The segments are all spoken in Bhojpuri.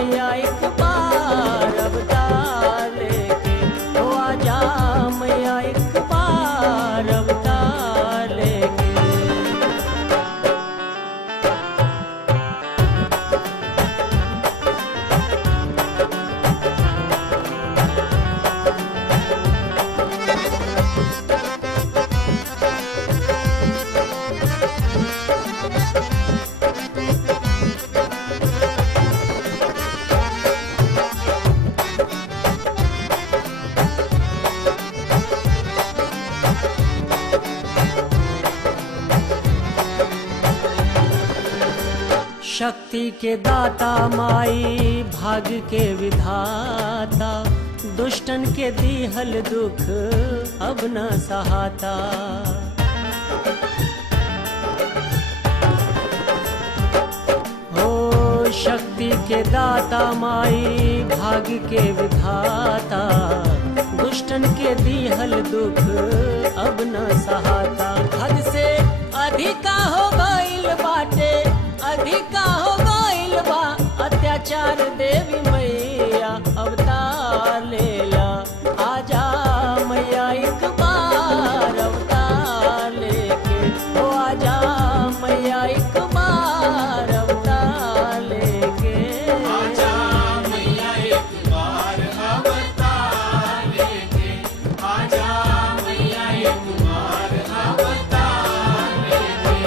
मैया एक बार अवतार लेके, ओ आजा मैया एक बार अवतार लेके। शक्ति के दाता माई भाग्य के विधाता, दुष्टन के दीहल दुख अब न सहाता। हो शक्ति के दाता माई भाग्य के विधाता, दुष्टन के दीहल दुख अब न सहाता। हद से अधिका हो गइल बाटे, अधिका हो गइल बा अत्याचार, देवी मैया अवतार लेला। आजा मैया एक बार अवतार लेके, ओ आजा मैया एक बार अवतार लेके। आजा मैया एक बार अवतार लेके, आजा मैया एक बार अवतार लेके।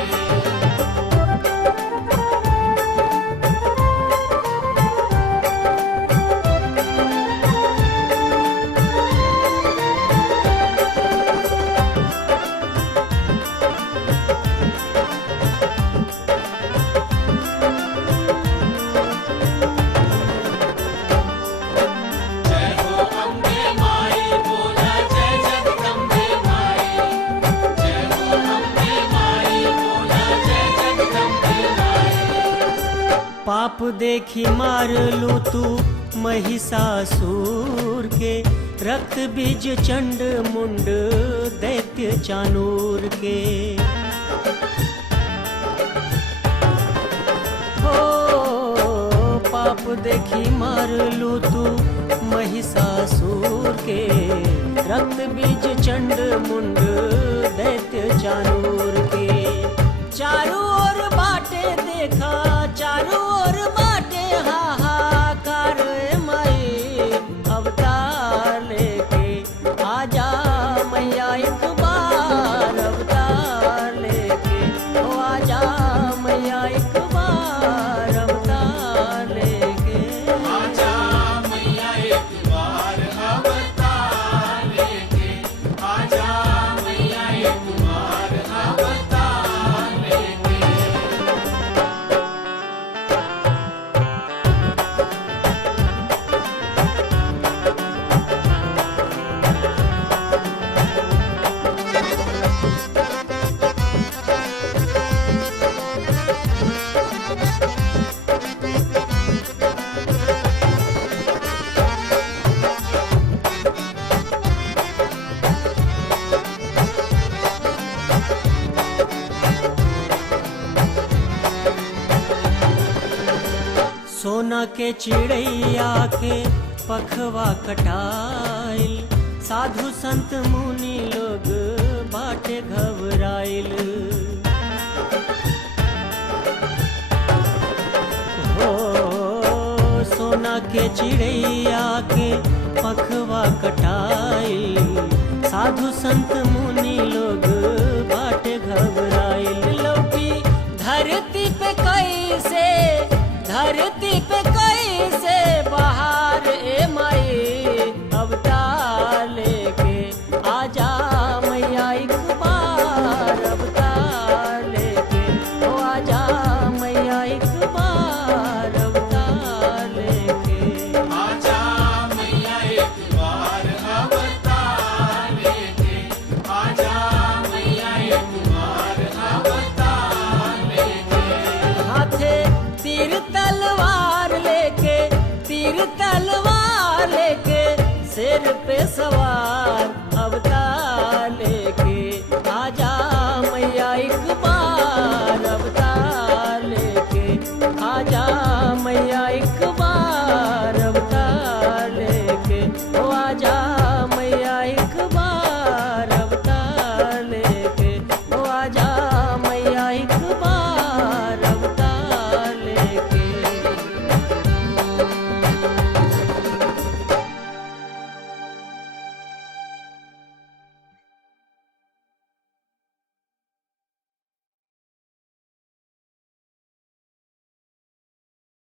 जय हो अम्बे माई, बोला जय जगदम्बे माई। जय हो अम्बे माई, बोला जय जगदम्बे माई। पाप देखी मार लू तू महिषासुर के, रक्त बीज चंड मुंड दैत्य चानूर के। हो पाप देखी मार लू तू महिषासुर के, रक्त बीज चंड मुंड दैत्य चानूर के। चारों ओर बाटे देखा, चारों ओर बाटे हाहाकार, माई अवतार लेके। आजा मैया एक बार अवतार लेके, ओ आजा मैया एक बार अवतार लेके। आजा मैया एक बार अवतार लेके, आजा मैया एक बार अवतार लेके। सोना के चिड़ैया के पखवा कटाइल, साधु संत मुनि लोग बाटे घबराइल। हो सोना के चिड़ैया के पखवा कटाइल, साधु संत मुनि लोग बाटे घबराइल। लौकी धरती पे कैसे, धरती पे कैसे बहार, ए माई अवतार लेके। आजा मैया एक बार अवतार लेके, ओ आजा मैया एक बार अवतार लेके। आजा मैया एक बार अवतार लेके, आजा मैया एक बार अवतार लेके। हाथे तीर तलवार लेके, तीर तलवार लेके, सिर पे सवार